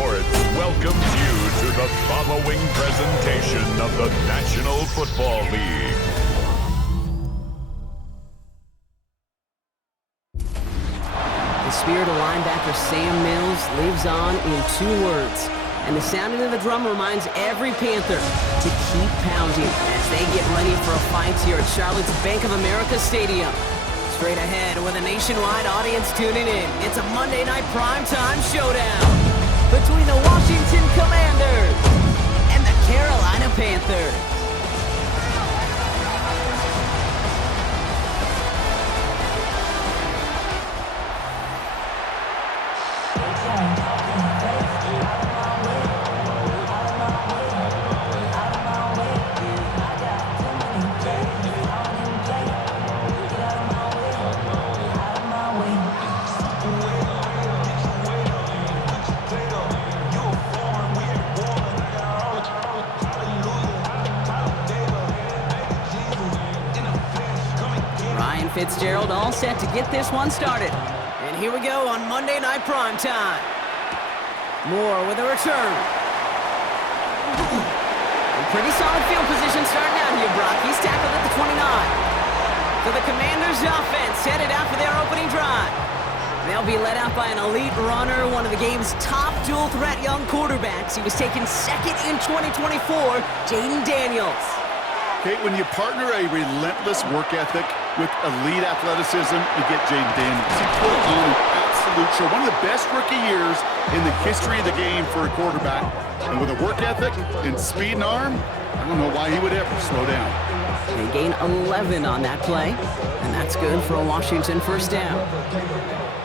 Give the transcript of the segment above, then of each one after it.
Sports welcomes you to the following presentation of the National Football League. The spirit of linebacker Sam Mills lives on in 2 words. And the sounding of the drum reminds every Panther to keep pounding as they get ready for a fight here at Charlotte's Bank of America Stadium. Straight ahead with a nationwide audience tuning in, it's a Monday night primetime showdown between the Washington Commanders and the Carolina Panthers. Fitzgerald all set to get this one started. And here we go on Monday Night Primetime. Moore with a return. And pretty solid field position starting out here, Brock. He's tackled at the 29. So the Commanders' offense headed out for their opening drive. They'll be led out by an elite runner, one of the game's top dual-threat young quarterbacks. He was taken second in 2024, Jaden Daniels. Kate, when you partner a relentless work ethic with elite athleticism, you get Jaden Daniels. He put on an absolute show. One of the best rookie years in the history of the game for a quarterback. And with a work ethic and speed and arm, I don't know why he would ever slow down. They gain 11 on that play, and that's good for a Washington first down.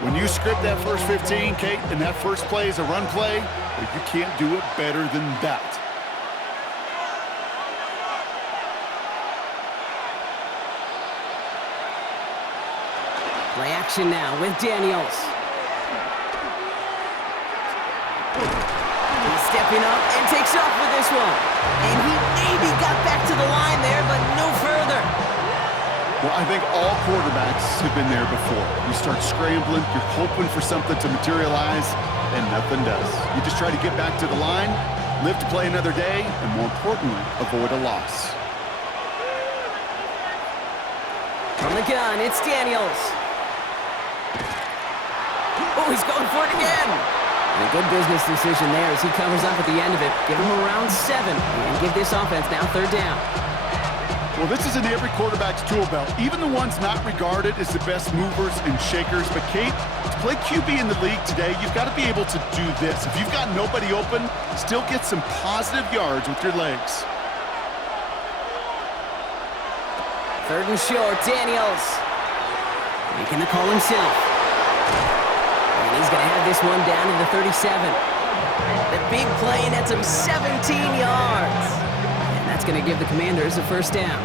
When you script that first 15, Kate, and that first play is a run play, you can't do it better than that. Play action now with Daniels. He's stepping up and takes off with this one. And he maybe got back to the line there, but no further. Well, I think all quarterbacks have been there before. You start scrambling, you're hoping for something to materialize, and nothing does. You just try to get back to the line, live to play another day, and more importantly, avoid a loss. From the gun, it's Daniels. Oh, he's going for it again. And a good business decision there as he covers up at the end of it. Give him around 7 and give this offense now 3rd down. Well, this is in every quarterback's tool belt, even the ones not regarded as the best movers and shakers. But, Kate, to play QB in the league today, you've got to be able to do this. If you've got nobody open, still get some positive yards with your legs. 3rd and short, Daniels. Making the call himself. And he's going to have this one down to the 37. The big play nets him 17 yards. And that's going to give the Commanders a first down.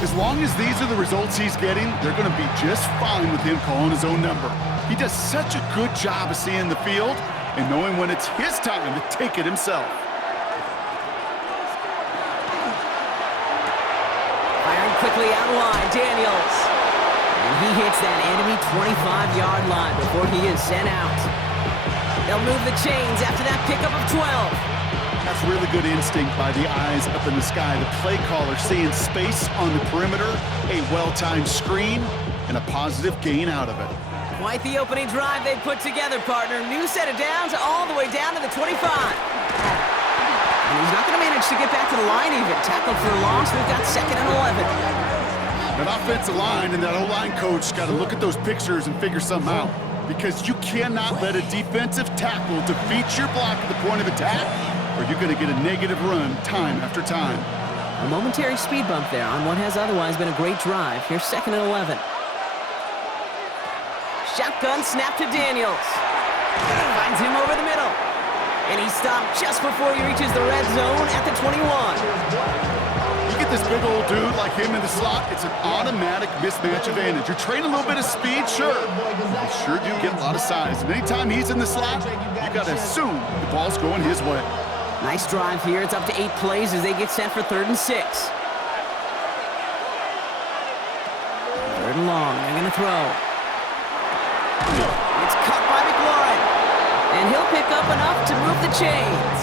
As long as these are the results he's getting, they're going to be just fine with him calling his own number. He does such a good job of seeing the field and knowing when it's his time to take it himself. Firing quickly out wide, Daniels. And he hits that enemy 25-yard line before he is sent out. They'll move the chains after that pickup of 12. That's really good instinct by the eyes up in the sky. The play caller seeing space on the perimeter, a well-timed screen, and a positive gain out of it. Quite the opening drive they put together, partner. New set of downs all the way down to the 25. And he's not going to manage to get back to the line even. Tackled for a loss. We've got 2nd and 11. That offensive line and that O-line coach got to look at those pictures and figure something out. Because you cannot let a defensive tackle defeat your block at the point of attack, or you're going to get a negative run time after time. A momentary speed bump there on what has otherwise been a great drive. Here's 2nd and 11. Shotgun snap to Daniels. Finds him over the middle. And he stopped just before he reaches the red zone at the 21. You get this big old dude like him in the slot, it's an automatic mismatch advantage. You're training a little bit of speed, sure. You sure do get a lot of size. And anytime he's in the slot, you got to assume the ball's going his way. Nice drive here. It's up to 8 plays as they get set for 3rd and 6. Third and long. They're going to throw. It's caught by McLaurin. And he'll pick up enough to move the chains.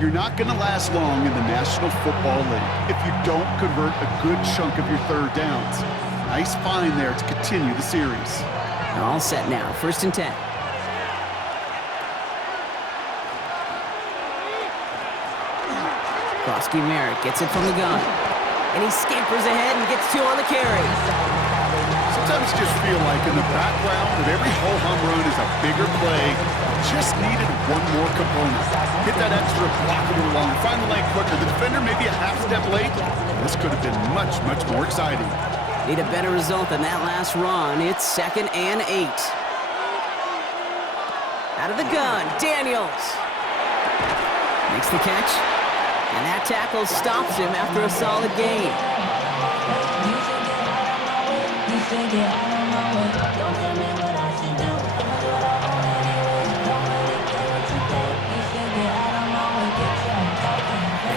You're not going to last long in the National Football League if you don't convert a good chunk of your third downs. Nice find there to continue the series. All set now. 1st and 10. Krosky Merritt gets it from the gun. And he scampers ahead and gets 2 on the carry. Sometimes you just feel like in the background of every ho-hum run is a bigger play. Just needed one more component. Hit that extra block a little long. Find the lane quicker. The defender may be a half step late. This could have been much, much more exciting. Need a better result than that last run. It's 2nd and 8. Out of the gun, Daniels. Makes the catch. And that tackle stops him after a solid gain.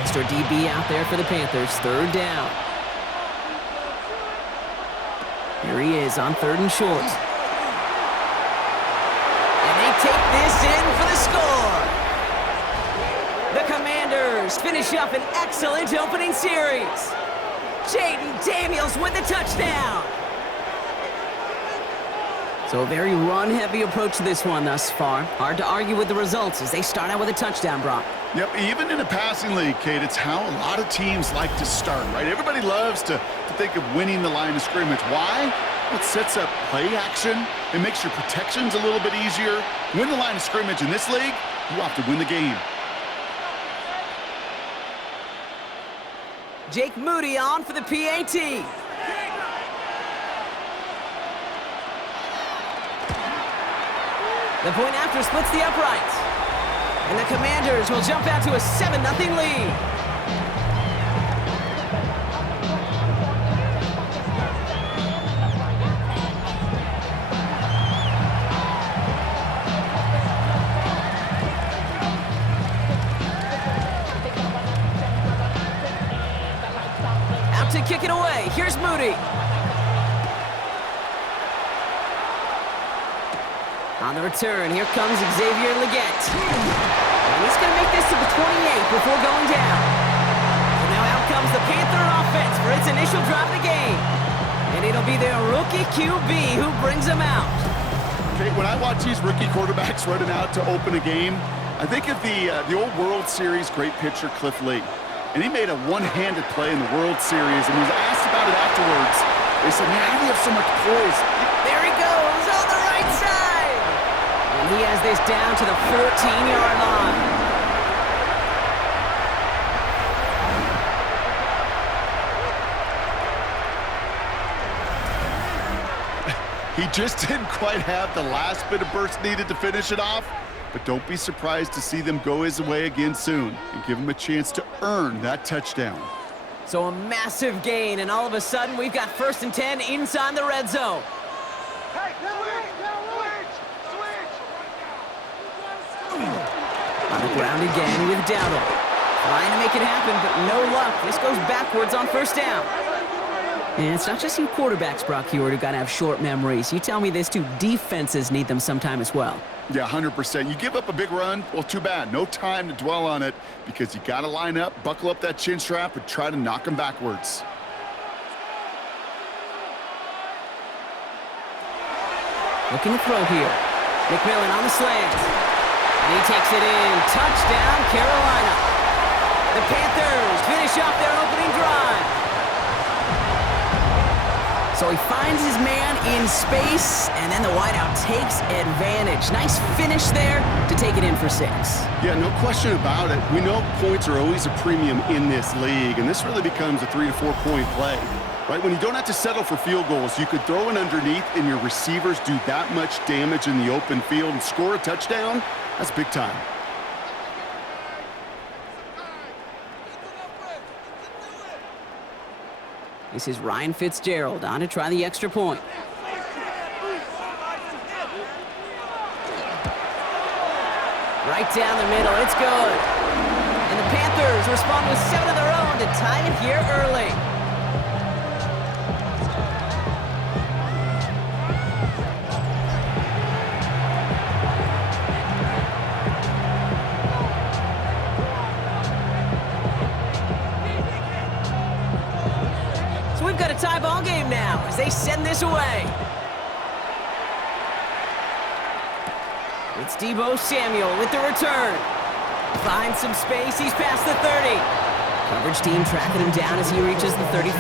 Extra DB out there for the Panthers. 3rd down. Here he is on 3rd and short. And they take this in for the score. The Commanders finish up an excellent opening series. Jaden Daniels with the touchdown. So a very run-heavy approach to this one thus far. Hard to argue with the results as they start out with a touchdown, Brock. Yep, even in a passing league, Kate, it's how a lot of teams like to start, right? Everybody loves to think of winning the line of scrimmage. Why? It sets up play action. It makes your protections a little bit easier. Win the line of scrimmage in this league, you have to win the game. Jake Moody on for the PAT. The point after splits the uprights. And the Commanders will jump out to a 7-0 lead. Out to kick it away. Here's Moody. On the return, here comes Xavier Leggett. And he's going to make this to the 28 before going down. So now out comes the Panther offense for its initial drive of the game. And it'll be their rookie QB who brings them out. Okay, when I watch these rookie quarterbacks running out to open a game, I think of the old World Series great pitcher Cliff Lee. And he made a one-handed play in the World Series, and he was asked about it afterwards. They said, man, how do you have so much poise? There he goes on the right side. And he has this down to the 14-yard line. He just didn't quite have the last bit of burst needed to finish it off, but don't be surprised to see them go his way again soon and give him a chance to earn that touchdown. So a massive gain, and all of a sudden we've got 1st and 10 inside the red zone. Hey, On the ground again with Dowdle. Trying to make it happen, but no luck. This goes backwards on 1st down. And it's not just you quarterbacks, Brock Hewitt, who got to have short memories. You tell me this too, defenses need them sometime as well. Yeah, 100%. You give up a big run, well, too bad. No time to dwell on it because you got to line up, buckle up that chin strap, and try to knock them backwards. Looking to throw here. McMillan on the slant. And he takes it in. Touchdown, Carolina. The Panthers finish off their opening drive. So he finds his man in space, and then the wideout takes advantage. Nice finish there to take it in for 6. Yeah, no question about it. We know points are always a premium in this league, and this really becomes a 3 to 4 point play. Right, when you don't have to settle for field goals, you could throw it underneath and your receivers do that much damage in the open field and score a touchdown. That's big time. This is Ryan Fitzgerald on to try the extra point. Right Right down the middle. It's good. And the Panthers respond with 7 of their own to tie it here early. So we've got a tie ball game now as they send this away. It's Deebo Samuel with the return. Finds some space. He's past the 30. Coverage team tracking him down as he reaches the 35.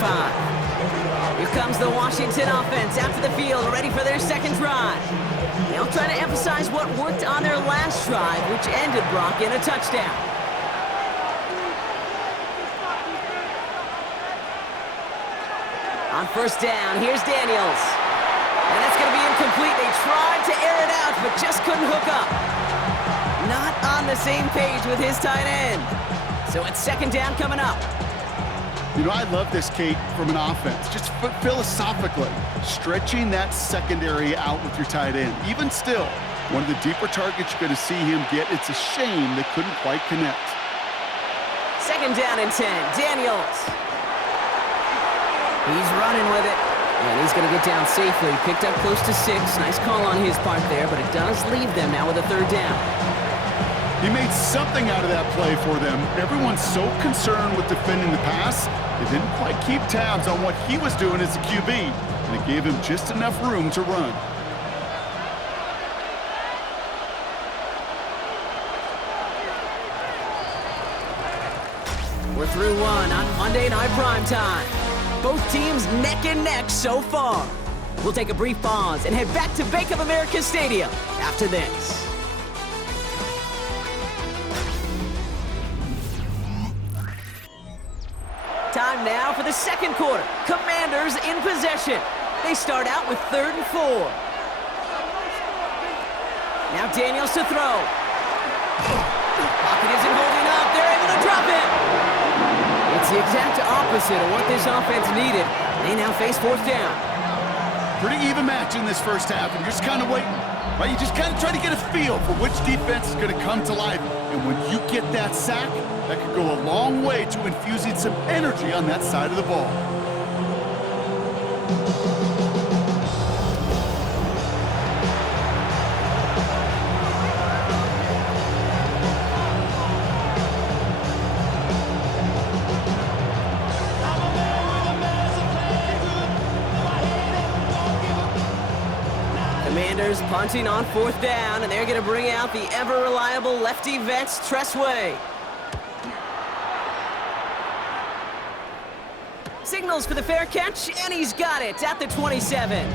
Here comes the Washington offense out to the field, ready for their second drive. They'll try to emphasize what worked on their last drive, which ended Brock in a touchdown. On first down, here's Daniels. And that's going to be incomplete. They tried to air it out, but just couldn't hook up. Not on the same page with his tight end. So it's second down coming up. You know, I love this, Kate, from an offense. Just philosophically, stretching that secondary out with your tight end. Even still, one of the deeper targets you're going to see him get. It's a shame they couldn't quite connect. Second down and 10. Daniels. He's running with it. And he's going to get down safely. Picked up close to 6. Nice call on his part there, but it does leave them now with a third down. He made something out of that play for them. Everyone's so concerned with defending the pass, they didn't quite keep tabs on what he was doing as a QB, and it gave him just enough room to run. We're through one on Monday Night Primetime. Both teams neck and neck so far. We'll take a brief pause and head back to Bank of America Stadium after this. Time now for the second quarter. Commanders in possession. They start out with 3rd and 4. Now Daniels to throw. Pocket isn't holding up. They're able to drop it. It's the exact opposite of what this offense needed. They now face 4th down. Pretty even match in this first half, and you're just kind of waiting. Right? You just kind of try to get a feel for which defense is going to come to life. And when you get that sack, that could go a long way to infusing some energy on that side of the ball. Commanders punting on 4th down, and they're going to bring out the ever-reliable lefty vets, Tressway. Signals for the fair catch, and he's got it at the 27.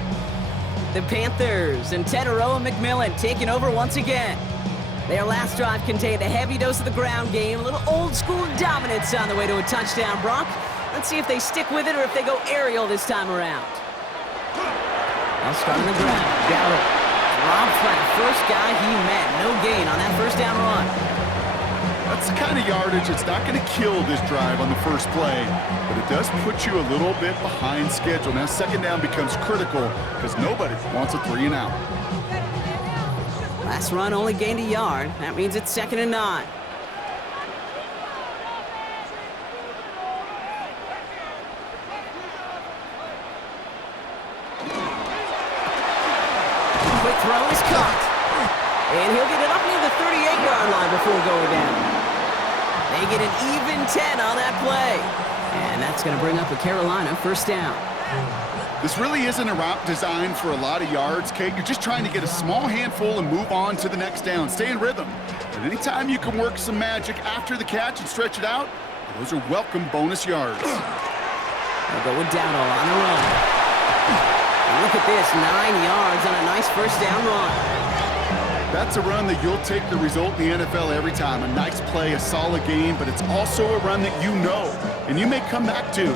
The Panthers and Teteroa McMillan taking over once again. Their last drive contained a heavy dose of the ground game, a little old-school dominance on the way to a touchdown. Brock, let's see if they stick with it or if they go aerial this time around. They'll start on the ground. Gallup. Rob flat. First guy he met. No gain on that first down run. That's the kind of yardage that's not going to kill this drive on the first play, but it does put you a little bit behind schedule. Now second down becomes critical because nobody wants a 3 and out. Last run only gained a yard. That means it's 2nd and 9. Quick throw is caught. And he'll get it up near the 38-yard line before going down. They get an even 10 on that play. And that's going to bring up a Carolina first down. This really isn't a route designed for a lot of yards, Kate. You're just trying to get a small handful and move on to the next down. Stay in rhythm. And anytime you can work some magic after the catch and stretch it out, those are welcome bonus yards. They'll go with Dowdle on the run. And look at this, 9 yards on a nice first down run. That's a run that you'll take the result in the NFL every time. A nice play, a solid game, but it's also a run that you know, and you may come back to,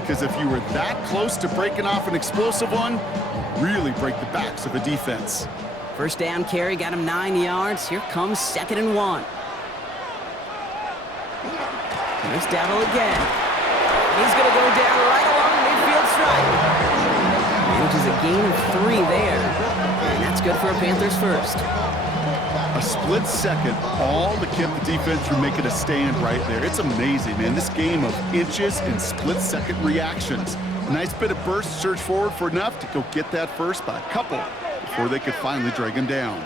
because if you were that close to breaking off an explosive one, you really break the backs of a defense. First down carry got him 9 yards. Here comes 2nd and 1. Here's Dowdle again. He's going to go down right along the midfield stripe. Manages a gain of 3 there. And that's good for a Panthers first. A split second, all that kept the defense from making a stand right there. It's amazing, man. This game of inches and split-second reactions. A nice bit of burst, surge forward for enough to go get that first by a couple before they could finally drag him down.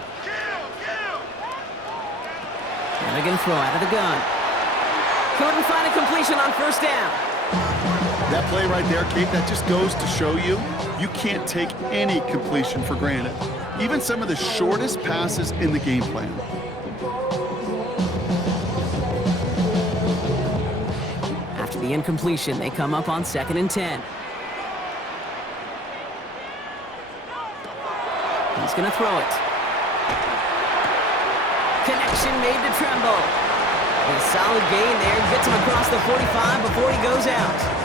And they're going to throw out of the gun. Couldn't find a completion on first down. That play right there, Kate, that just goes to show you, you can't take any completion for granted. Even some of the shortest passes in the game plan. After the incompletion, they come up on 2nd and 10. He's going to throw it. Connection made to Tremble. A solid gain there. Gets him across the 45 before he goes out.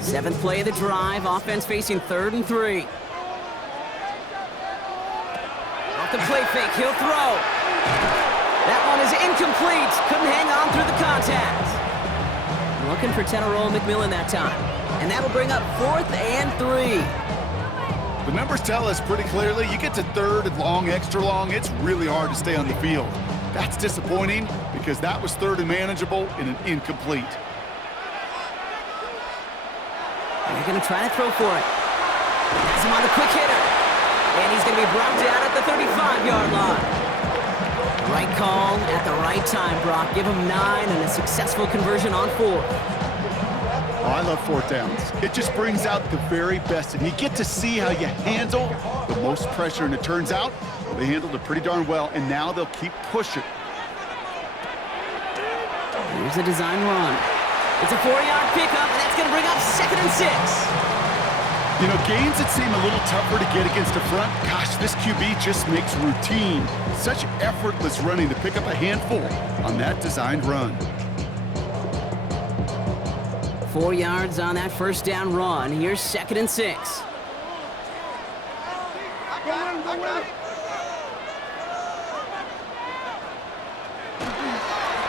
Seventh play of the drive. Offense facing 3rd and 3. Off the play fake. He'll throw. That one is incomplete. Couldn't hang on through the contact. Looking for Tenaroa McMillan that time. And that'll bring up 4th and 3. The numbers tell us pretty clearly, you get to 3rd and long, extra long, it's really hard to stay on the field. That's disappointing because that was 3rd and manageable in an incomplete. And they're going to try to throw for it. Has him on the quick hitter. And he's going to be brought down at the 35-yard line. Right call at the right time, Brock. Give him 9 and a successful conversion on 4. Oh, I love 4th downs. It just brings out the very best, and you get to see how you handle the most pressure, and it turns out they handled it pretty darn well, and now they'll keep pushing. Here's a design run. It's a 4-yard pickup, and that's going to bring up 2nd and 6. You know, gains that seem a little tougher to get against the front, gosh, this QB just makes routine. Such effortless running to pick up a handful on that designed run. 4 yards on that first down run. Here's 2nd and 6.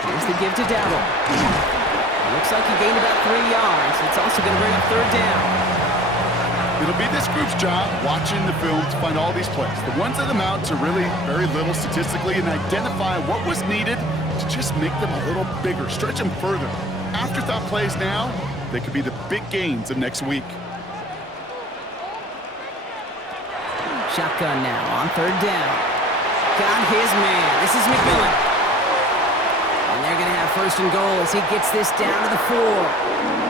Here's the give to Dowdle. Looks like he gained about 3 yards. It's also going to bring up 3rd down. It'll be this group's job watching the film to find all these plays. The ones that amount to really very little statistically and identify what was needed to just make them a little bigger, stretch them further. Afterthought plays now, they could be the big gains of next week. Shotgun now on 3rd down. Got his man. This is McMillan. And they're going to have 1st and goal as he gets this down to the 4.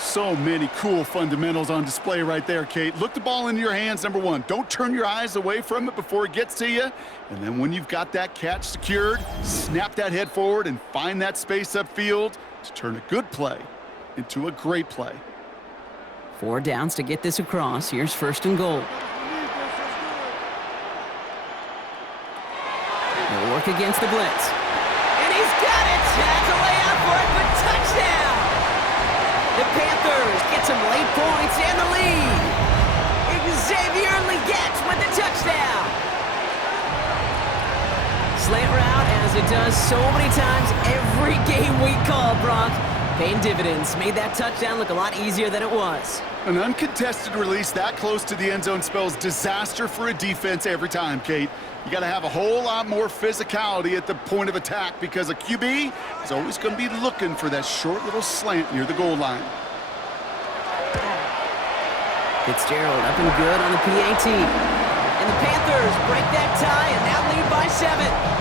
So many cool fundamentals on display right there, Kate. Look the ball into your hands, number 1. Don't turn your eyes away from it before it gets to you. And then when you've got that catch secured, snap that head forward and find that space upfield to turn a good play into a great play. 4 downs to get this across. Here's 1st and goal. They'll work against the blitz. And he's got it! That's a layout for it, but touchdown! The Panthers get some late points and the lead. Xavier Legette with the touchdown. Slant route, as it does so many times every game we call, Brock. Paying dividends. Made that touchdown look a lot easier than it was. An uncontested release that close to the end zone spells disaster for a defense every time, Kate. You got to have a whole lot more physicality at the point of attack because a QB is always going to be looking for that short little slant near the goal line. Fitzgerald up and good on the PAT. And the Panthers break that tie and now lead by 7.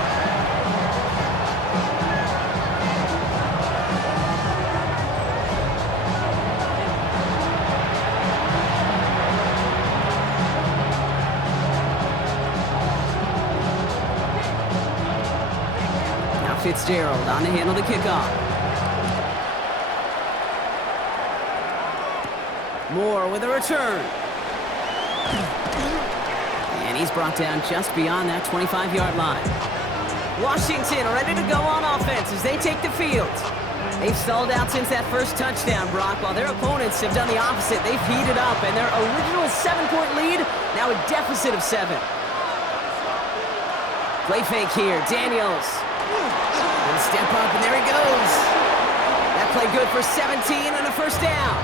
Fitzgerald on to handle the kickoff. Moore with a return. And he's brought down just beyond that 25-yard line. Washington ready to go on offense as they take the field. They've stalled out since that first touchdown, Brock, while their opponents have done the opposite. They've heated up, and their original 7-point lead, now a deficit of 7. Play fake here, Daniels. He'll step up, and there he goes. That play good for 17 and a first down.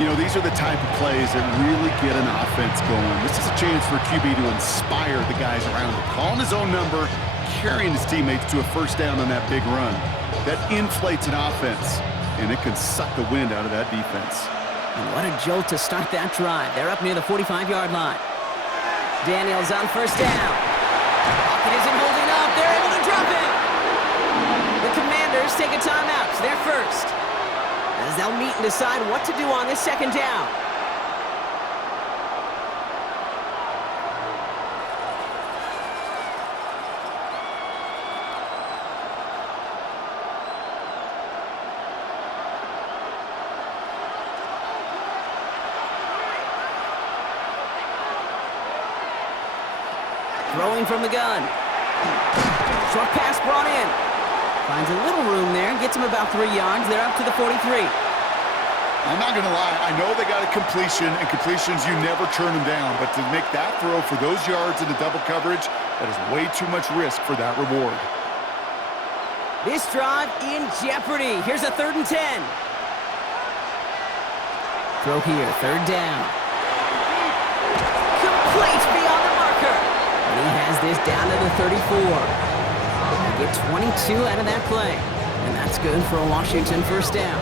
You know, these are the type of plays that really get an offense going. This is a chance for QB to inspire the guys around him. Calling his own number, carrying his teammates to a first down on that big run. That inflates an offense, and it can suck the wind out of that defense. And what a jolt to start that drive. They're up near the 45-yard line. Daniels on first down. Pocket isn't holding up. They're able to drop it. The Commanders take a timeout. It's their first, as they'll meet and decide what to do on this second down. Throwing from the gun. Short pass brought in. Finds a little room there. Gets him about 3 yards. They're up to the 43. I'm not going to lie. I know they got a completion, and completions, you never turn them down. But to make that throw for those yards in the double coverage, that is way too much risk for that reward. This drive in jeopardy. Here's a 3rd and 10. Throw here. 3rd down. Complete beyond the marker. And he has this down to the 34. Get 22 out of that play. And that's good for a Washington first down.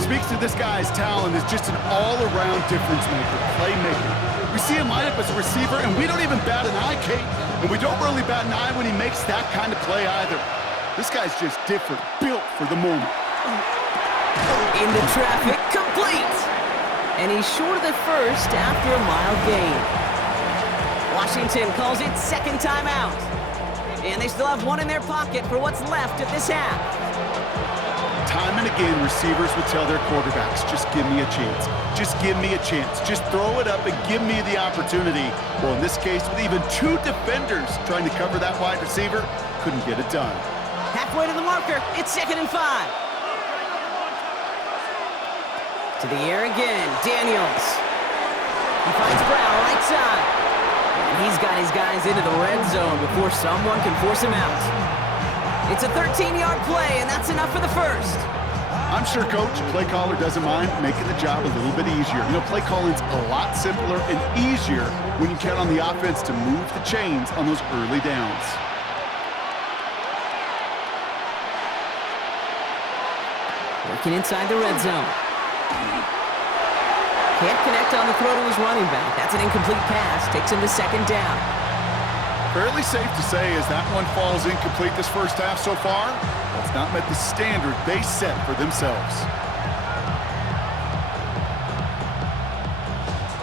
Speaks to this guy's talent as just an all-around difference maker, playmaker. We see him line up as a receiver, and we don't even bat an eye, Kate. And we don't really bat an eye when he makes that kind of play either. This guy's just different, built for the moment. Into traffic, complete! And he's short of the first after a mild gain. Washington calls it second timeout. And they still have one in their pocket for what's left of this half. Time and again, receivers would tell their quarterbacks, just give me a chance. Just give me a chance. Just throw it up and give me the opportunity. Well, in this case, with even 2 defenders trying to cover that wide receiver, couldn't get it done. Halfway to the marker, it's 2nd and 5. To the air again, Daniels. He finds Brown right side. And he's got his guys into the red zone before someone can force him out. It's a 13-yard play, and that's enough for the first. I'm sure, Coach, play caller doesn't mind making the job a little bit easier. You know, play calling's a lot simpler and easier when you count on the offense to move the chains on those early downs. Working inside the red zone. Can't connect on the throw to his running back. That's an incomplete pass. Takes him to 2nd down. Fairly safe to say as that one falls incomplete this first half so far, that's not met the standard they set for themselves.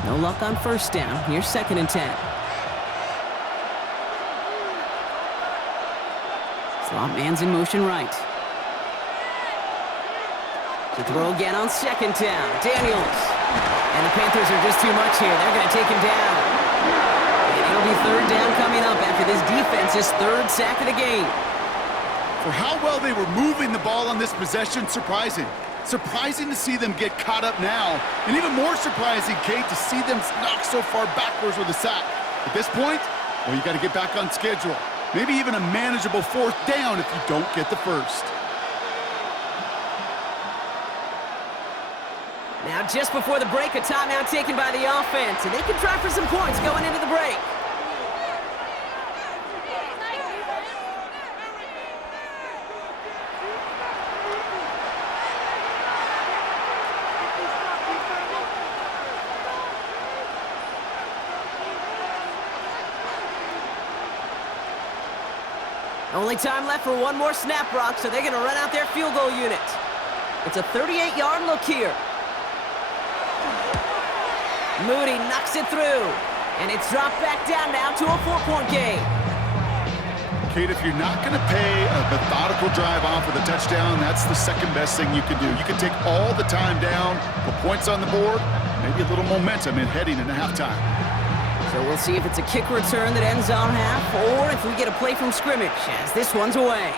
No luck on first down. Here's 2nd and 10. Slot man's in motion right. To throw again on 2nd down. Daniels. And the Panthers are just too much here. They're going to take him down. And it'll be 3rd down coming up after this defense's 3rd sack of the game. For how well they were moving the ball on this possession, surprising. Surprising to see them get caught up now. And even more surprising, Kate, to see them knocked so far backwards with a sack. At this point, well, you got to get back on schedule. Maybe even a manageable 4th down if you don't get the first. Now, just before the break, a timeout taken by the offense, and they can try for some points going into the break. Only time left for one more snap, Brock, so they're going to run out their field goal unit. It's a 38-yard look here. Moody knocks it through, and it's dropped back down now to a 4-point game. Kate, if you're not going to pay a methodical drive off with a touchdown, that's the second best thing you can do. You can take all the time down, put points on the board, maybe a little momentum in heading into halftime. So we'll see if it's a kick return that ends on half, or if we get a play from scrimmage, as this one's away.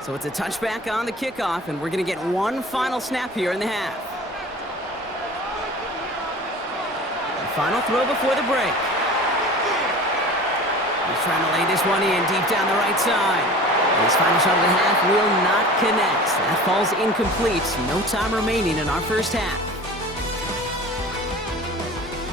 So it's a touchback on the kickoff, and we're going to get one final snap here in the half. The final throw before the break. He's trying to lay this one in deep down the right side. His final shot of the half will not connect. That falls incomplete. No time remaining in our first half.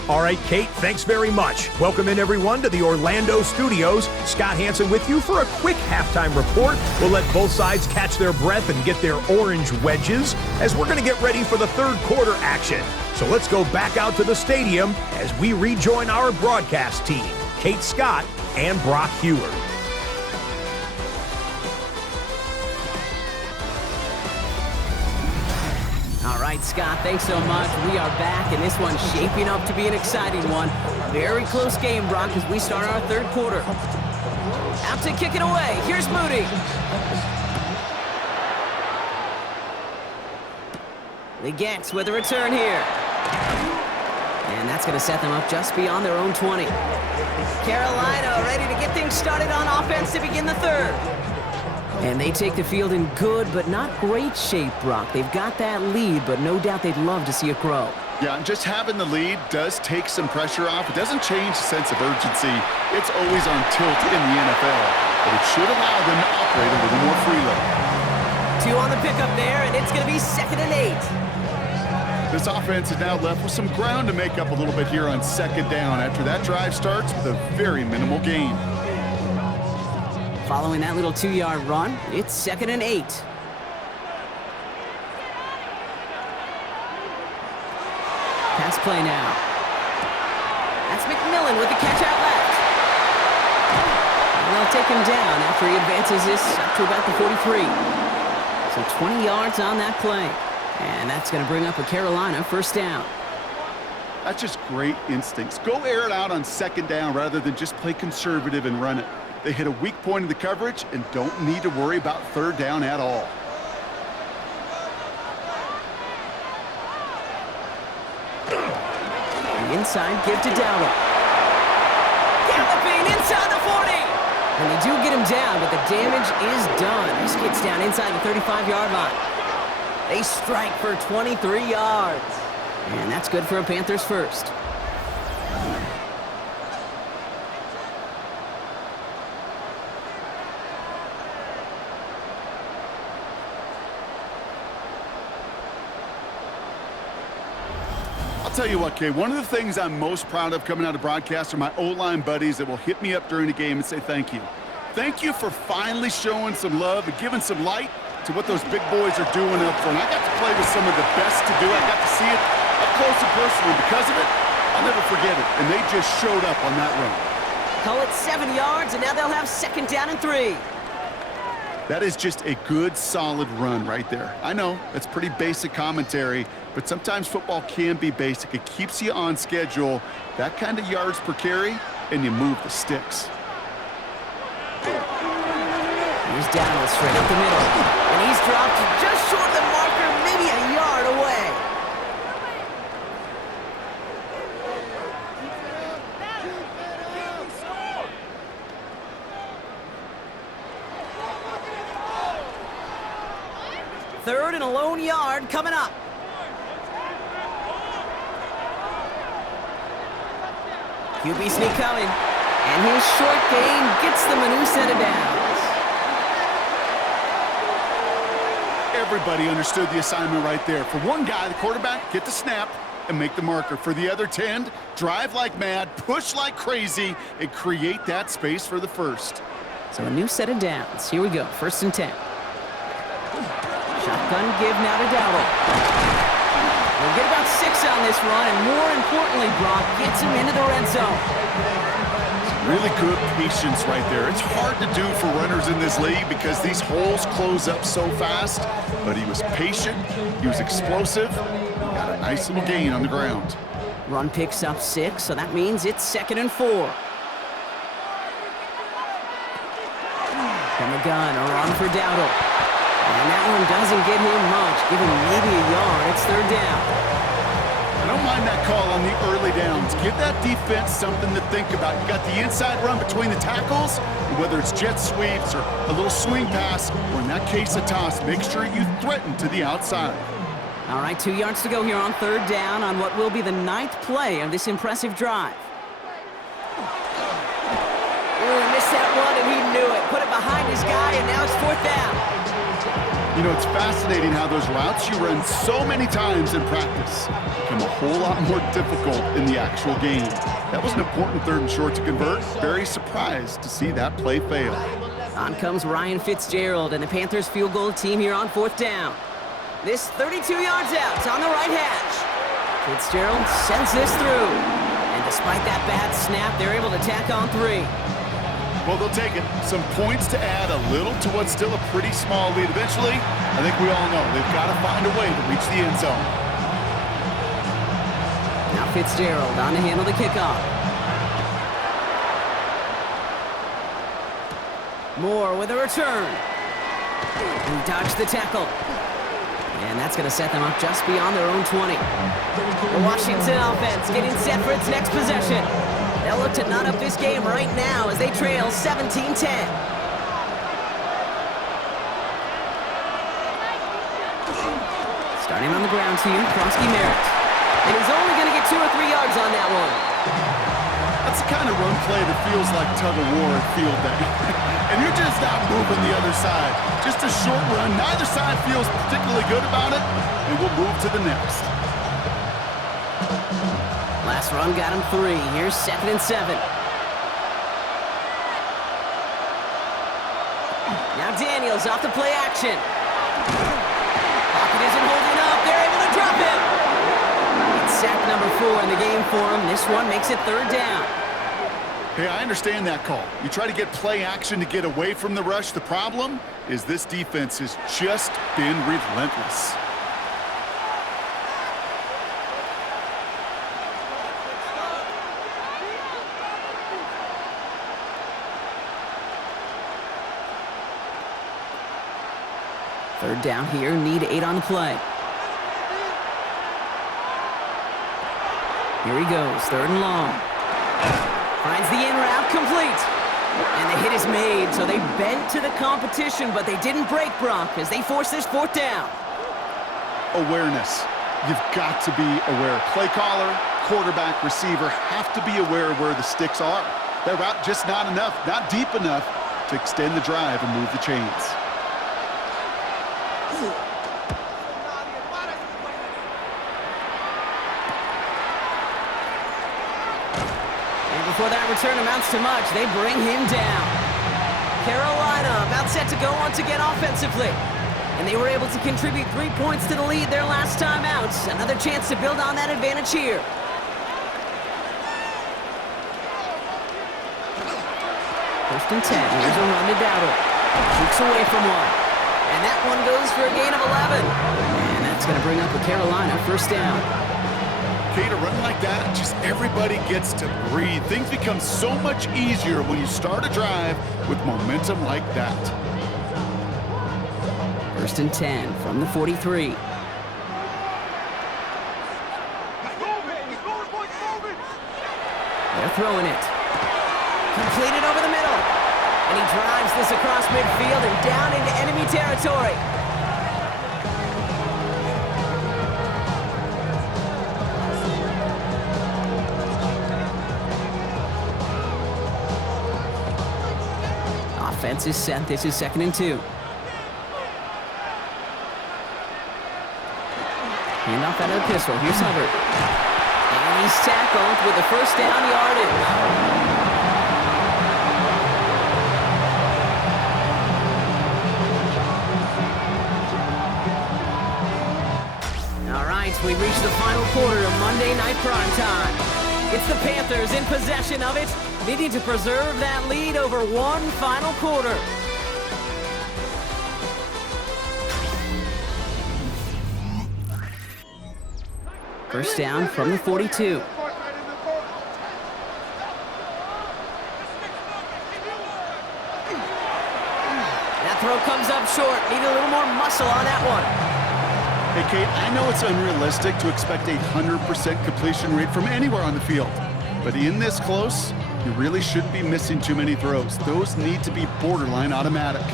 All right, Kate, thanks very much. Welcome in, everyone, to the Orlando studios. Scott Hansen with you for a quick halftime report. We'll let both sides catch their breath and get their orange wedges as we're going to get ready for the third quarter action. So let's go back out to the stadium as we rejoin our broadcast team, Kate Scott and Brock Heward. All right, Scott, thanks so much. We are back, and this one's shaping up to be an exciting one. Very close game, Brock, as we start our third quarter. Out to kick it away. Here's Moody. They gets with a return here. And that's going to set them up just beyond their own 20. Carolina ready to get things started on offense to begin the third. And they take the field in good but not great shape, Brock. They've got that lead, but no doubt they'd love to see it grow. Yeah, and just having the lead does take some pressure off. It doesn't change the sense of urgency. It's always on tilt in the NFL, but it should allow them to operate a little more freely. 2 on the pickup there, and it's going to be 2nd and 8. This offense is now left with some ground to make up a little bit here on 2nd down after that drive starts with a very minimal gain. Following that little 2-yard run, it's 2nd and 8. Pass play now. That's McMillan with the catch out left. And they'll take him down after he advances this up to about the 43. So 20 yards on that play. And that's going to bring up a Carolina first down. That's just great instincts. Go air it out on 2nd down rather than just play conservative and run it. They hit a weak point in the coverage and don't need to worry about 3rd down at all. The inside give to Dowdle. Galloping inside the 40. And they do get him down, but the damage is done. This gets down inside the 35-yard line. They strike for 23 yards. And that's good for a Panthers first. I'll tell you what, Kay, one of the things I'm most proud of coming out of broadcast are my O-line buddies that will hit me up during the game and say thank you. Thank you for finally showing some love and giving some light to what those big boys are doing up front. I got to play with some of the best to do it. I got to see it up close and personal. Because of it, I'll never forget it. And they just showed up on that run. Call it 7 yards, and now they'll have 2nd down and 3. That is just a good, solid run right there. I know, that's pretty basic commentary, but sometimes football can be basic. It keeps you on schedule, that kind of yards per carry, and you move the sticks. Here's Dowdle straight up the middle. And he's dropped just short of the marker, maybe a yard away. Third and a lone yard coming up. QB sneak coming. And his short gain gets them a new set of downs. Everybody understood the assignment right there. For one guy, the quarterback, get the snap and make the marker. For the other 10, drive like mad, push like crazy, and create that space for the first. So a new set of downs. Here we go, 1st and 10. Shotgun give now to Dowdle. We'll get about 6 on this run, and more importantly, Brock gets him into the red zone. Really good patience right there. It's hard to do for runners in this league because these holes close up so fast, but he was patient, he was explosive, he got a nice little gain on the ground. Run picks up 6, so that means it's 2nd and 4. From the gun, a run for Dowdle. And that one doesn't get him much, give him maybe a yard. It's 3rd down. I don't don't mind that call on the early downs. Give that defense something to think about. You got the inside run between the tackles, and whether it's jet sweeps or a little swing pass, or in that case a toss, make sure you threaten to the outside. All right, 2 yards to go here on 3rd down on what will be the 9th play of this impressive drive. Ooh, he missed that one, and he knew it. Put it behind his guy, and now it's 4th down. You know, it's fascinating how those routes you run so many times in practice become a whole lot more difficult in the actual game. That was an important 3rd and short to convert. Very surprised to see that play fail. On comes Ryan Fitzgerald and the Panthers field goal team here on 4th down. This 32 yards out, it's on the right hash. Fitzgerald sends this through. And despite that bad snap, they're able to tack on 3. Well, they'll take it. Some points to add a little to what's still a pretty small lead. Eventually, I think we all know they've got to find a way to reach the end zone. Now Fitzgerald on to handle the kickoff. Moore with a return. He dodged the tackle. And that's going to set them up just beyond their own 20. The Washington offense getting set for its next possession. They'll look to knot up this game right now as they trail 17-10. Starting on the ground here, Krosky Merritt. And he's only going to get 2 or 3 yards on that one. That's the kind of run play that feels like tug-of-war at field day. And you're just not moving the other side. Just a short run. Neither side feels particularly good about it, and we'll move to the next. Last run got him 3. Here's 2nd and 7. Now Daniels off the play action. Pocket isn't holding up. They're able to drop him. It's sack number 4 in the game for him. This one makes it 3rd down. Hey, I understand that call. You try to get play action to get away from the rush. The problem is this defense has just been relentless. Third down here, need 8 on the play. Here he goes, 3rd and long. Finds the in route, complete. And the hit is made, so they bent to the competition, but they didn't break, Brock, as they force this 4th down. Awareness. You've got to be aware. Play caller, quarterback, receiver have to be aware of where the sticks are. That route just not enough, not deep enough to extend the drive and move the chains. Before that return amounts to much, they bring him down. Carolina about set to go once again offensively. And they were able to contribute 3 points to the lead their last time out. Another chance to build on that advantage here. First and 10. Here's a run to Dowdle. Shoots away from one. And that one goes for a gain of 11. And that's going to bring up a Carolina 1st down. Okay, to run like that, just everybody gets to breathe. Things become so much easier when you start a drive with momentum like that. 1st and 10 from the 43. They're throwing it. Completed over the middle. And he drives this across midfield and down into enemy territory. Offense is set. This is 2nd and 2. Handoff out of the pistol. Here's Hubbard. And he's tackled with the 1st down yardage. All right, we've reached the final quarter of Monday Night Primetime. It's the Panthers in possession of it, needing to preserve that lead over one final quarter. First down from the 42. That throw comes up short. Need a little more muscle on that one. Hey, Kate, I know it's unrealistic to expect a 100% completion rate from anywhere on the field. But in this close, you really shouldn't be missing too many throws. Those need to be borderline automatic.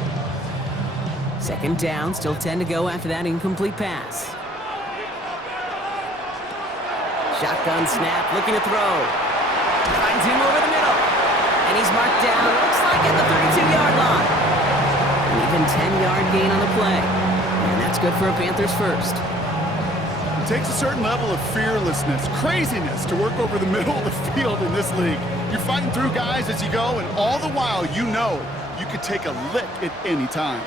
Second down, still 10 to go after that incomplete pass. Shotgun snap, looking to throw. Finds him over the middle. And he's marked down, looks like at the 32-yard line. An even 10-yard gain on the play. And that's good for a Panthers first. It takes a certain level of fearlessness, craziness to work over the middle of the field in this league. You're fighting through guys as you go, and all the while you know you could take a lick at any time.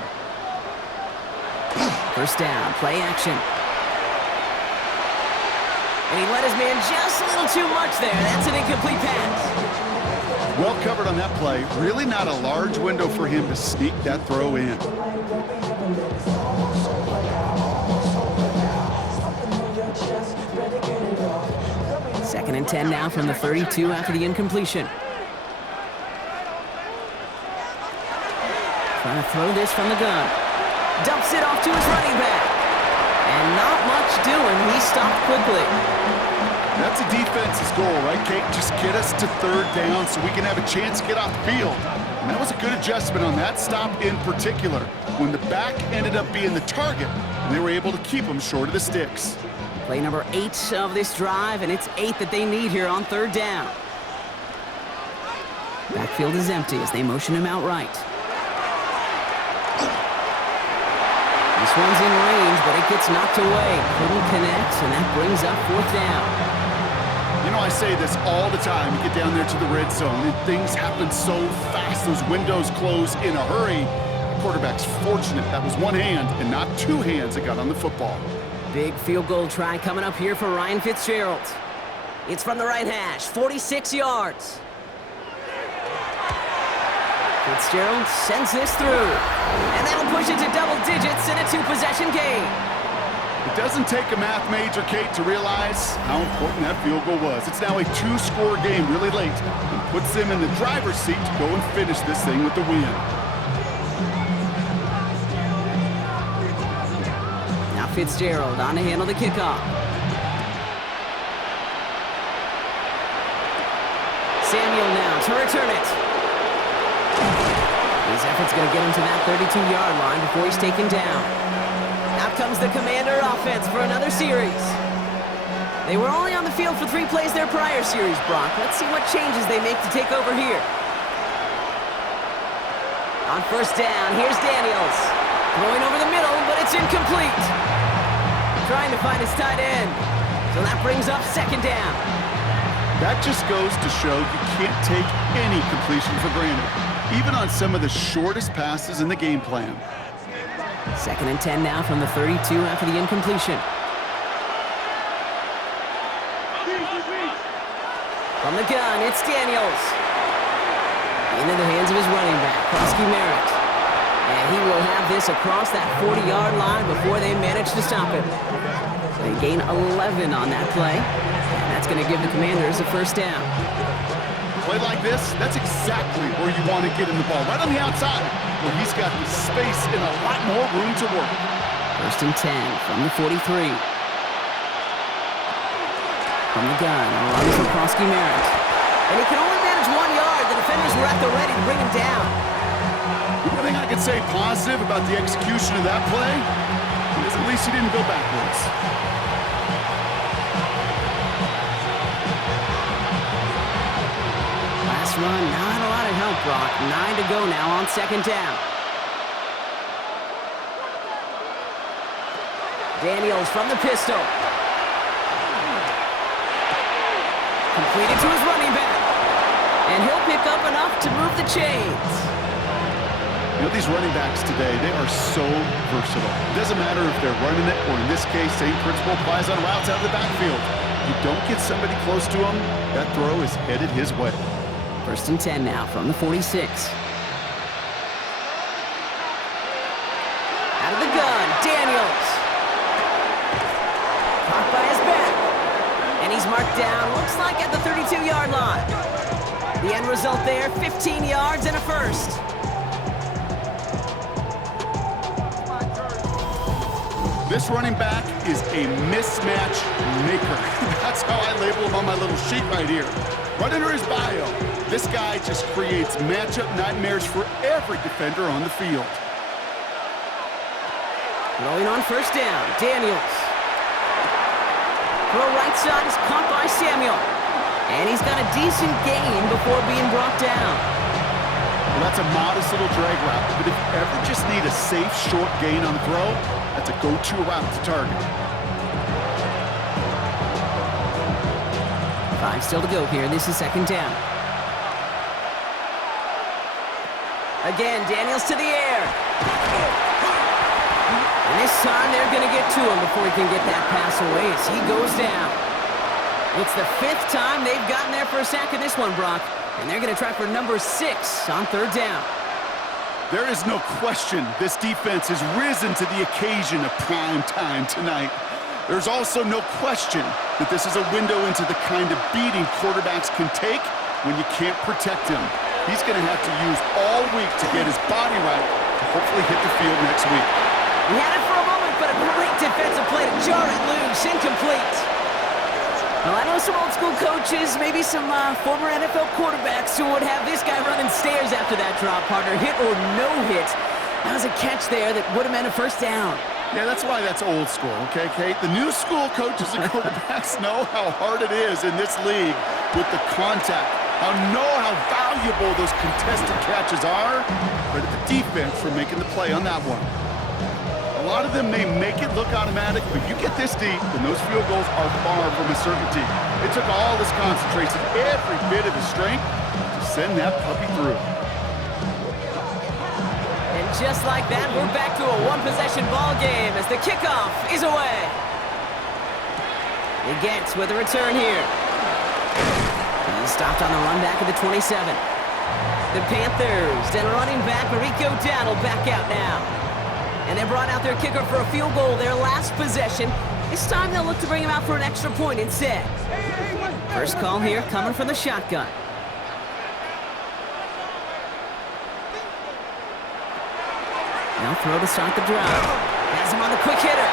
First down, play action. And he let his man just a little too much there. That's an incomplete pass. Well covered on that play. Really not a large window for him to sneak that throw in. Second and 10 now from the 32 after the incompletion. Trying to throw this from the gun. Dumps it off to his running back. And not much doing. He stopped quickly. That's a defense's goal, right, Kate? Just get us to third down so we can have a chance to get off the field. And that was a good adjustment on that stop in particular, when the back ended up being the target, and they were able to keep him short of the sticks. Play number 8 of this drive, and it's 8 that they need here on third down. Backfield is empty as they motion him out right. This one's in range, but it gets knocked away. Couldn't connect, and that brings up fourth down. You know, I say this all the time. You get down there to the red zone, and things happen so fast. Those windows close in a hurry. The quarterback's fortunate that was one hand and not two hands that got on the football. Big field goal try coming up here for Ryan Fitzgerald. It's from the right hash, 46 yards. Fitzgerald sends this through, and that'll push it to double digits in a 2-possession game. It doesn't take a math major, Kate, to realize how important that field goal was. It's now a 2-score game really late and puts them in the driver's seat to go and finish this thing with the win. Now Fitzgerald on to handle the kickoff. Samuel now to return it. His effort's going to get him to that 32-yard line before he's taken down. Out comes the Commander offense for another series. They were only on the field for 3 plays their prior series, Brock. Let's see what changes they make to take over here. On first down, here's Daniels. Throwing over the middle, but it's incomplete. Trying to find his tight end. So that brings up second down. That just goes to show you can't take any completion for granted, even on some of the shortest passes in the game plan. Second and 10 now from the 32 after the incompletion. From the gun, it's Daniels. Into the hands of his running back, Krosky Merritt. And he will have this across that 40-yard line before they manage to stop him. They gain 11 on that play. And that's going to give the Commanders a first down. Play like this, that's exactly where you want to get in the ball, right on the outside, where he's got the space and a lot more room to work. First and 10 from the 43. From the gun, a run for Krosky Merritt. And he can only manage 1 yard. The defenders were at the ready to bring him down. The thing I could say positive about the execution of that play is at least he didn't go backwards. Last run, not a lot of help, Brock. 9 to go now on second down. Daniels from the pistol. Completed to his running back. And he'll pick up enough to move the chains. You know, these running backs today, they are so versatile. It doesn't matter if they're running it, or in this case, same principle applies on routes out of the backfield. You don't get somebody close to him, that throw is headed his way. First and 10 now from the 46. Out of the gun, Daniels. Caught by his back. And he's marked down, looks like at the 32-yard line. The end result there, 15 yards and a first. This running back is a mismatch maker. That's how I label him on my little sheet right here. Right under his bio, this guy just creates matchup nightmares for every defender on the field. Throwing on first down, Daniels. Throw right side is caught by Samuel. And he's got a decent gain before being brought down. Well, that's a modest little drag route, but if you ever just need a safe, short gain on the throw, that's a go-to route to target. 5 still to go here. This is second down. Again, Daniels to the air. And this time they're going to get to him before he can get that pass away as he goes down. It's the 5th time they've gotten there for a sack in this one, Brock. And they're going to try for number 6 on third down. There is no question this defense has risen to the occasion of prime time tonight. There's also no question that this is a window into the kind of beating quarterbacks can take when you can't protect him. He's going to have to use all week to get his body right to hopefully hit the field next week. He had it for a moment, but a great defensive play to jar it loose, incomplete. Well, I know some old-school coaches, maybe some former NFL quarterbacks who would have this guy running stairs after that drop, partner. Hit or no hit. That was a catch there that would have meant a first down. Yeah, that's why that's old school, okay, Kate? The new school coaches and quarterbacks know how hard it is in this league with the contact. How valuable those contested catches are. Credit the defense for making the play on that one. A lot of them may make it look automatic, but you get this deep, and those field goals are far from a certainty. It took all this concentration, every bit of his strength, to send that puppy through. And just like that, we're back to a one-possession ball game as the kickoff is away. He gets with a return here. He's stopped on the run back of the 27. The Panthers and running back Rico Dowdle back out now. And they brought out their kicker for a field goal their last possession. This time they'll look to bring him out for an extra point instead. First call here coming from the shotgun. Now throw to start the drive. Has him on the quick hitter.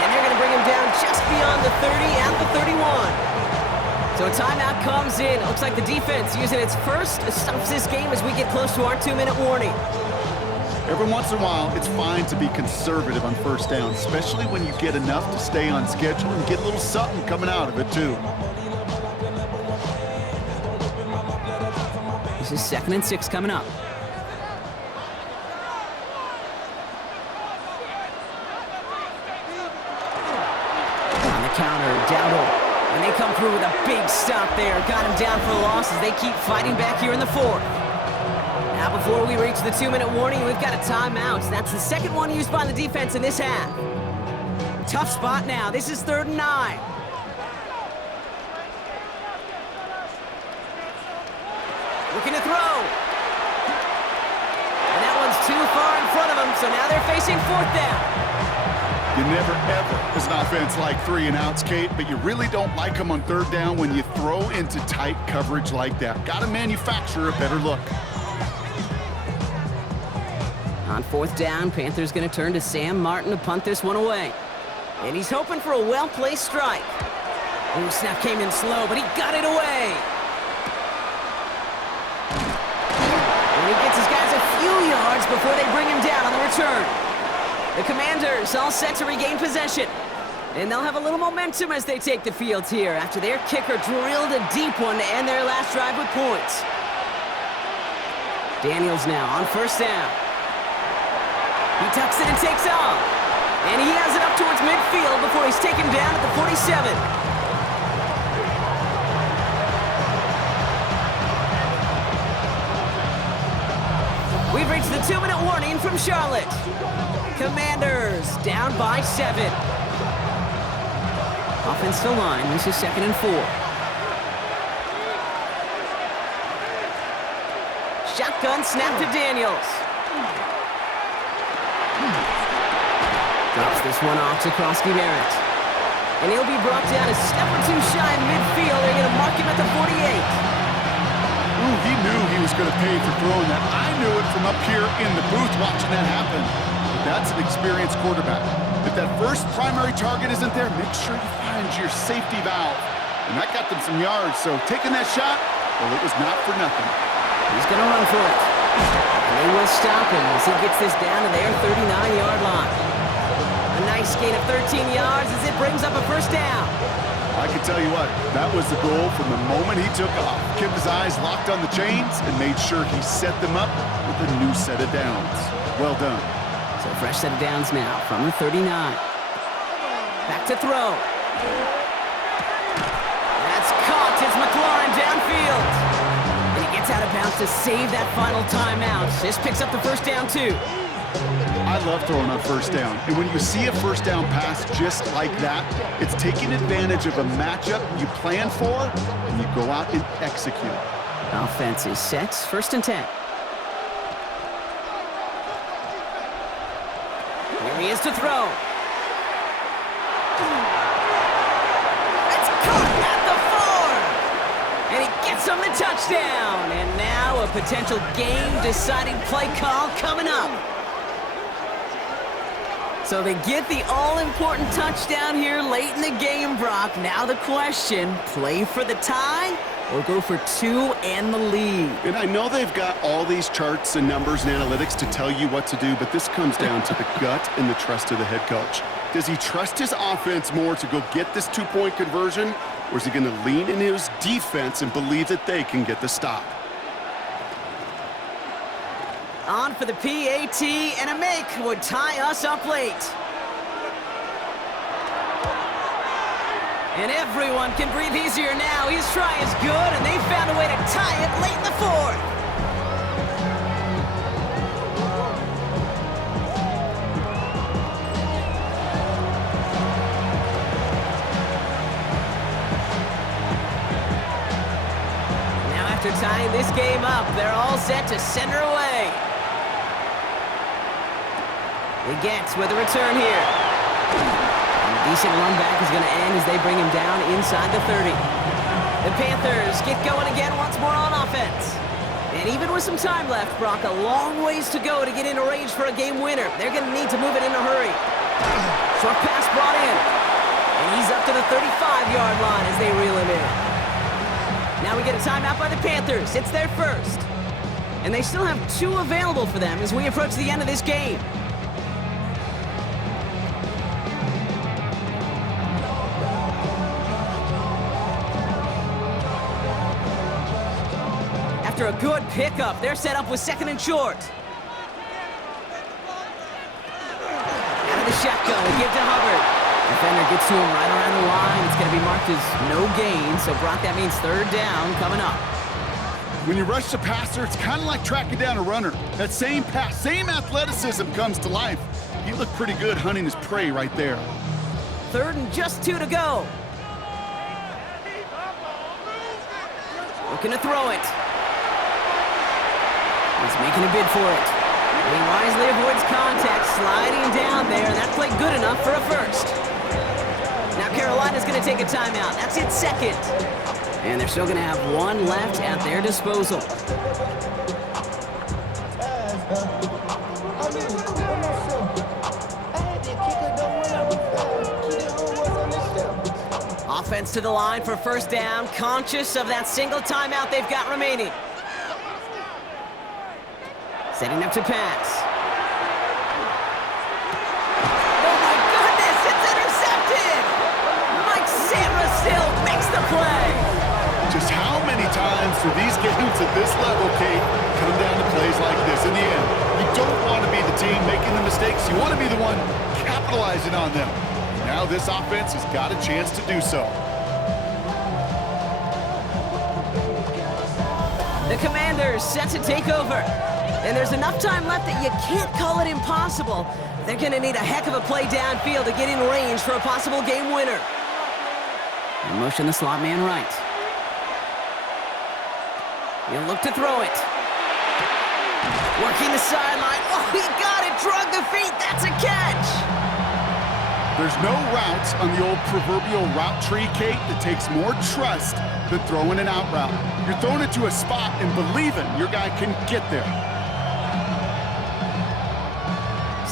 And they're going to bring him down just beyond the 30 at the 31. So a timeout comes in. Looks like the defense using its first stops this game as we get close to our 2-minute warning. Every once in a while, it's fine to be conservative on first down, especially when you get enough to stay on schedule and get a little something coming out of it, too. This is 2nd and 6 coming up. On the counter, Dowdle. And they come through with a big stop there. Got him down for the loss as they keep fighting back here in the 4th. Now before we reach the 2-minute warning, we've got a timeout. That's the second one used by the defense in this half. Tough spot now. This is 3rd and 9. Looking to throw. And that one's too far in front of them, so now they're facing 4th down. You never, ever, as an offense, like 3-and-outs, Kate, but you really don't like them on 3rd down when you throw into tight coverage like that. Got to manufacture a better look. On 4th down, Panthers going to turn to Sam Martin to punt this one away. And he's hoping for a well-placed strike. Ooh, snap came in slow, but he got it away. And he gets his guys a few yards before they bring him down on the return. The Commanders all set to regain possession. And they'll have a little momentum as they take the field here after their kicker drilled a deep one to end their last drive with points. Daniels now on 1st down. He tucks it and takes off. And he has it up towards midfield before he's taken down at the 47. We've reached the 2-minute warning from Charlotte. Commanders down by 7. Offensive line, this is 2nd and 4. Shotgun snap to Daniels. Drops this one off to Krosky-Barrett. And he'll be brought down a step or two shy in midfield. They're going to mark him at the 48. Ooh, he knew he was going to pay for throwing that. I knew it from up here in the booth watching that happen. but that's an experienced quarterback. If that first primary target isn't there, make sure you find your safety valve. And that got them some yards, so taking that shot, well, it was not for nothing. He's going to run for it. And they will stop him as he gets this down to their 39-yard line. A nice gain of 13 yards as it brings up a first down. I can tell you what, that was the goal from the moment he took off. Kept his eyes locked on the chains and made sure he set them up with a new set of downs. Well done. So a fresh set of downs now from the 39. Back to throw. That's caught. It's McLaurin downfield. And he gets out of bounds to save that final timeout. This picks up the first down too. I love throwing on first down. And when you see a first down pass just like that, it's taking advantage of a matchup you plan for, and you go out and execute. Offense is set. First and 10. Here he is to throw. It's caught at the 4. And he gets him the touchdown. And now a potential game-deciding play call coming up. So they get the all-important touchdown here late in the game, Brock. Now the question, play for the tie or go for 2 and the lead? And I know they've got all these charts and numbers and analytics to tell you what to do, but this comes down to the gut and the trust of the head coach. Does he trust his offense more to go get this 2-point conversion, or is he going to lean into his defense and believe that they can get the stop? On for the PAT, and a make would tie us up late. And everyone can breathe easier now. His try is good, and they found a way to tie it late in the 4th. Now after tying this game up, they're all set to center away. He gets with a return here. And a decent run back is going to end as they bring him down inside the 30. The Panthers get going again once more on offense. And even with some time left, Brock, a long ways to go to get into range for a game winner. They're going to need to move it in a hurry. Short pass brought in. And he's up to the 35-yard line as they reel him in. Now we get a timeout by the Panthers. It's their first. And they still have 2 available for them as we approach the end of this game. After a good pickup, they're set up with 2nd and short. Out of the shotgun, we give to Hubbard. Defender gets to him right around the line. It's going to be marked as no gain, so Brock, that means 3rd down coming up. When you rush the passer, it's kind of like tracking down a runner. That same pass, same athleticism comes to life. He looked pretty good hunting his prey right there. 3rd and just 2 to go. Looking to throw it. He's making a bid for it. He wisely avoids contact, sliding down there. That played good enough for a first. Now Carolina's going to take a timeout. That's its 2nd. And they're still going to have 1 left at their disposal. Offense to the line for first down, conscious of that single timeout they've got remaining. Setting up to pass. Oh my goodness, it's intercepted! Mike Sandra still makes the play. Just how many times do these games at this level, Kate, come down to plays like this? In the end, you don't want to be the team making the mistakes. You want to be the one capitalizing on them. Now this offense has got a chance to do so. The Commanders set to take over. And there's enough time left that you can't call it impossible. They're going to need a heck of a play downfield to get in range for a possible game winner. In motion the slot man right. He'll look to throw it. Working the sideline. Oh, he got it. Drug the feet. That's a catch. There's no route on the old proverbial route tree, Kate, that takes more trust than throwing an out route. You're throwing it to a spot and believing your guy can get there.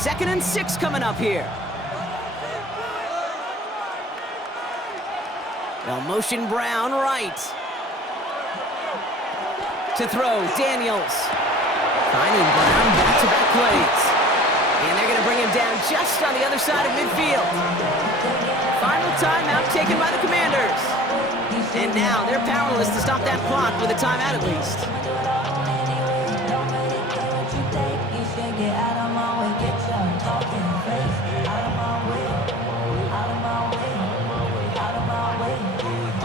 2nd and 6 coming up here. They'll motion Brown right. To throw, Daniels. Finding Brown back-to-back plays. And they're going to bring him down just on the other side of midfield. Final timeout taken by the Commanders. And now they're powerless to stop that clock with a timeout at least.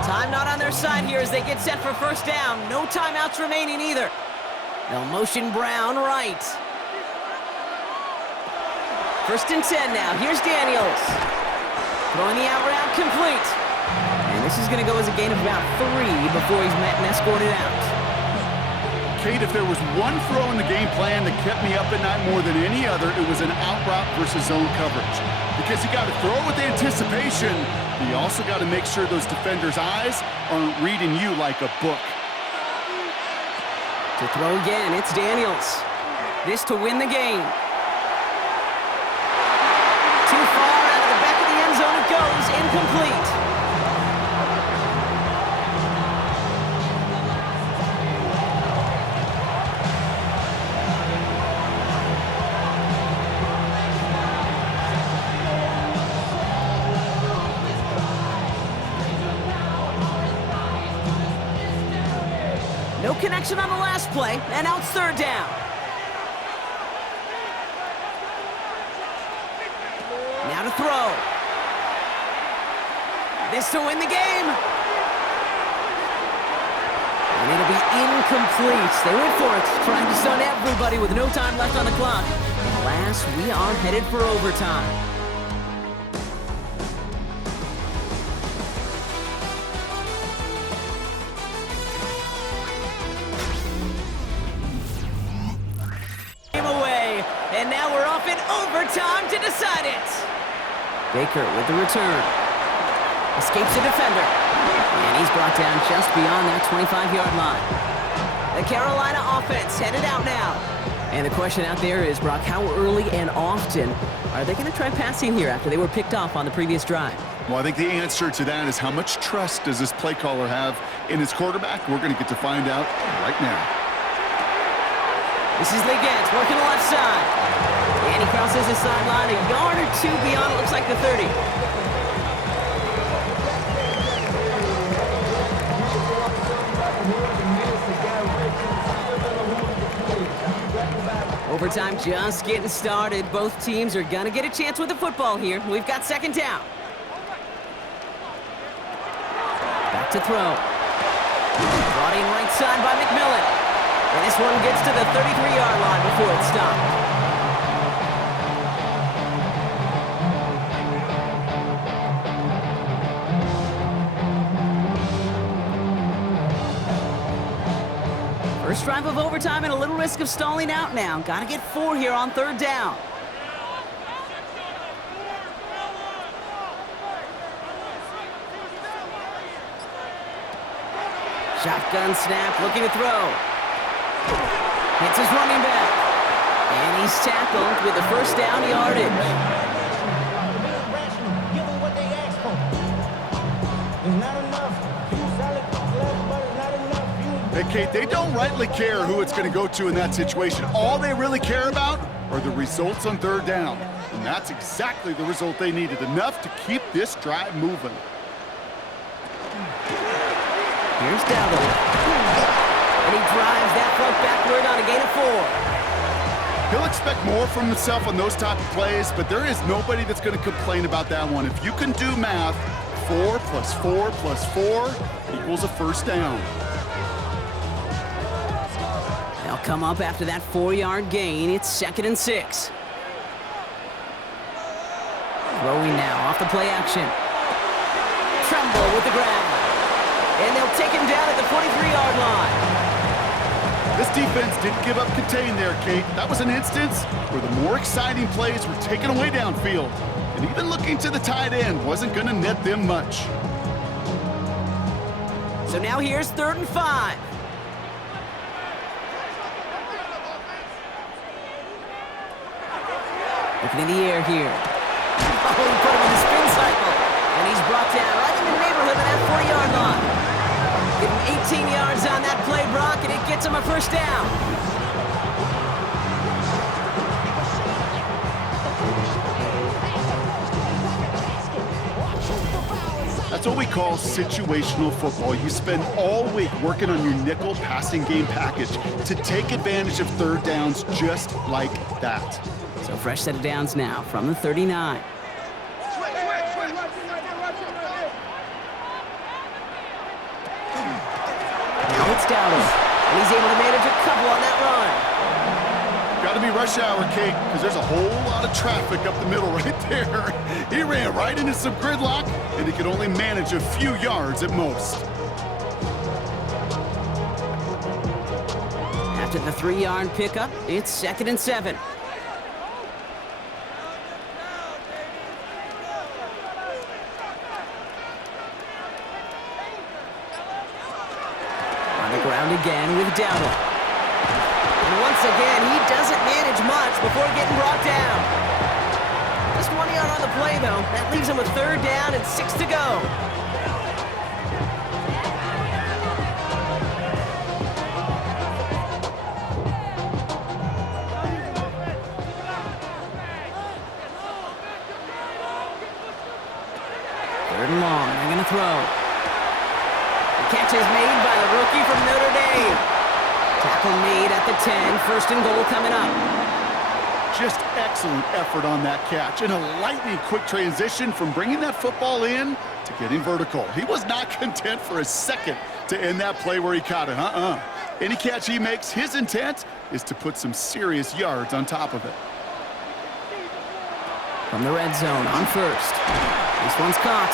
Time not on their side here as they get set for first down. No timeouts remaining either. They'll motion Brown right. 1st and 10 now. Here's Daniels. Throwing the out route complete. And this is going to go as a gain of about 3 before he's met and escorted out. Kate, if there was one throw in the game plan that kept me up at night more than any other, it was an out route versus zone coverage. Because you got to throw with anticipation, but you also got to make sure those defenders' eyes aren't reading you like a book. To throw again, it's Daniels. This to win the game. Too far out of the back of the end zone it goes, incomplete. No connection on the last play, and now it's 3rd down. Now to throw. This to win the game. And it'll be incomplete. They went for it, trying to stun everybody with no time left on the clock. Alas, we are headed for overtime. And now we're off in overtime to decide it. Baker with the return. Escapes the defender. And he's brought down just beyond that 25-yard line. The Carolina offense headed out now. And the question out there is, Brock, how early and often are they going to try passing here after they were picked off on the previous drive? Well, I think the answer to that is how much trust does this play caller have in his quarterback? We're going to get to find out right now. This is Leggett working the left side. And he crosses the sideline a yard or 2 beyond, it looks like the 30. Overtime just getting started. Both teams are going to get a chance with the football here. We've got 2nd down. Back to throw. Brought in right side by McMillan. And this one gets to the 33-yard line before it's stopped. First drive of overtime and a little risk of stalling out now. Got to get 4 here on 3rd down. Shotgun snap, looking to throw. Hits his running back. And he's tackled with the 1st down yardage. Hey, Kate, they don't rightly care who it's going to go to in that situation. All they really care about are the results on 3rd down. And that's exactly the result they needed. Enough to keep this drive moving. Here's Dowdle. And he drives that front backward on a gain of 4. He'll expect more from himself on those type of plays, but there is nobody that's going to complain about that one. If you can do math, 4 plus 4 plus 4 equals a 1st down. They'll come up after that 4-yard gain. It's 2nd and 6. Throwing now off the play action. Tremble with the grab. And they'll take him down at the 43-yard line. This defense didn't give up contain there, Kate. That was an instance where the more exciting plays were taken away downfield. And even looking to the tight end wasn't going to net them much. So now here's 3rd and 5. Looking in the air here. Oh, he put him in the spin cycle. And he's brought down right in the neighborhood of that 40-yard line. Give him 18 yards on that play, Brock, and it gets him a first down. That's what we call situational football. You spend all week working on your nickel passing game package to take advantage of third downs just like that. So fresh set of downs now from the 39. Now it's Dowdle, and he's able to manage a couple on that run. Got to be rush hour, Kate, because there's a whole lot of traffic up the middle right there. He ran right into some gridlock, and he could only manage a few yards at most. After the 3-yard pickup, it's 2nd and 7. On the ground again with Dowdle. And once again, he doesn't manage much before getting brought down. Just 1 yard on the play, though. That leaves him with 3rd down and 6 to go. Third and long, they're going to throw. The catch is made by the rookie from Notre Dame. Tackle made at the 10, 1st and goal coming up. Just excellent effort on that catch, and a lightning quick transition from bringing that football in to getting vertical. He was not content for a second to end that play where he caught it. Any catch he makes, his intent is to put some serious yards on top of it. From the red zone on 1st. This one's caught.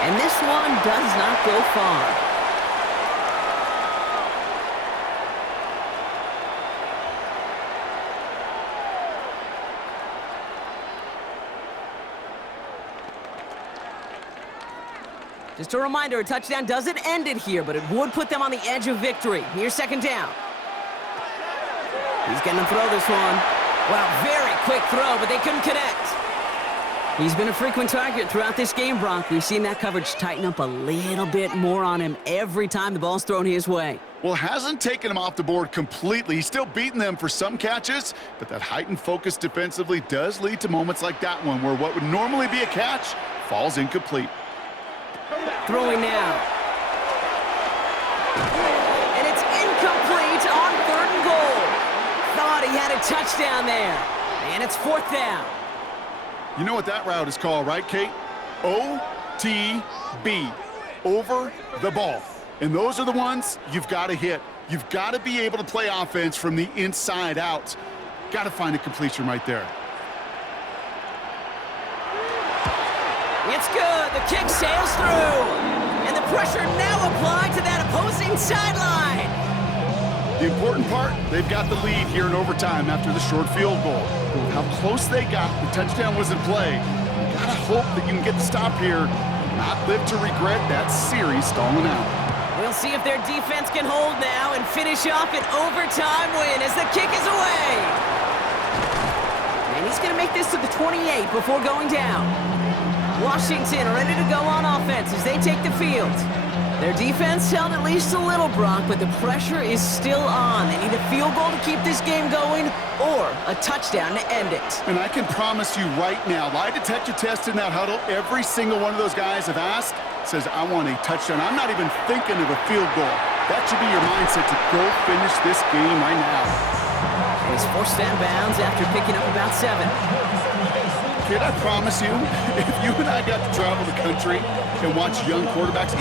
And this one does not go far. Just a reminder, a touchdown doesn't end it here, but it would put them on the edge of victory. Here's 2nd down. He's going to throw this one. Wow, very quick throw, but they couldn't connect. He's been a frequent target throughout this game, Brock. We've seen that coverage tighten up a little bit more on him every time the ball's thrown his way. Well, hasn't taken him off the board completely. He's still beating them for some catches, but that heightened focus defensively does lead to moments like that one where what would normally be a catch falls incomplete. Throwing now. And it's incomplete on 3rd and goal. Thought he had a touchdown there. And it's 4th down. You know what that route is called, right, Kate? OTB, over the ball. And those are the ones you've got to hit. You've got to be able to play offense from the inside out. Got to find a completion right there. It's good. The kick sails through. And the pressure now applied to that opposing sideline. The important part, they've got the lead here in overtime after the short field goal. With how close they got, the touchdown was in play. You gotta hope that you can get the stop here, not live to regret that series stalling out. We'll see if their defense can hold now and finish off an overtime win as the kick is away. And he's gonna make this to the 28 before going down. Washington ready to go on offense as they take the field. Their defense held at least a little, Brock, but the pressure is still on. They need a field goal to keep this game going or a touchdown to end it. And I can promise you right now, lie detector test in that huddle, every single one of those guys have asked, says, I want a touchdown. I'm not even thinking of a field goal. That should be your mindset to go finish this game right now. He's forced out of bounds after picking up about 7. Kid, I promise you, if you and I got to travel the country and watch young quarterbacks,